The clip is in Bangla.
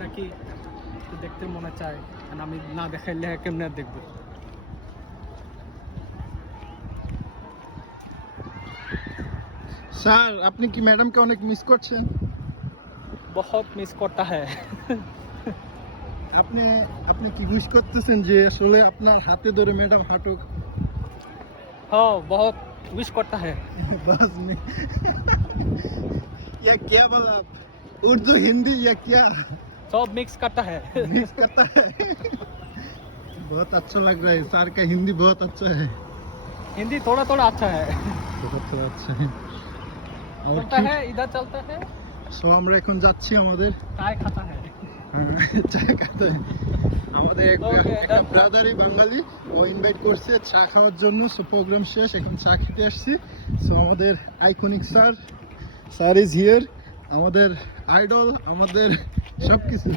নাকি দেখতে মনে চায়, আমি না দেখাইলে কেমনে দেখবো। স্যার আপনি কি ম্যাডামকে অনেক মিস করছেন? বহুত মিস করতা হ্যায়। আপনি আপনি কি উইশ করতেছেন যে আসলে আপনার হাতে ধরে ম্যাডাম হাঁটুক? हाँ बहुत विश करता है। बस नहीं। या क्या बोला आप? उर्दू हिंदी या क्या सब मिक्स करता है। मिक्स करता है? बहुत अच्छा लग रहा है, सर का हिंदी बहुत अच्छा है। हिंदी थोड़ा थोड़ा अच्छा है। बहुत थोड़ा अच्छा है। और चलता है इधर चलता है। সো আমরা এখন যাচ্ছি আমাদের चाय खाता है। চা খেতে। আমাদের Okay, একটা that's- ব্রাদারই বাঙালি, ও ইনভাইট করছে চা খাওয়ার জন্য। সো প্রোগ্রাম শেষ, এখন চা খেতে আসছি। সো আমাদের আইকনিক স্যার ইজ হিয়ার, আমাদের আইডল, আমাদের সবকিছু।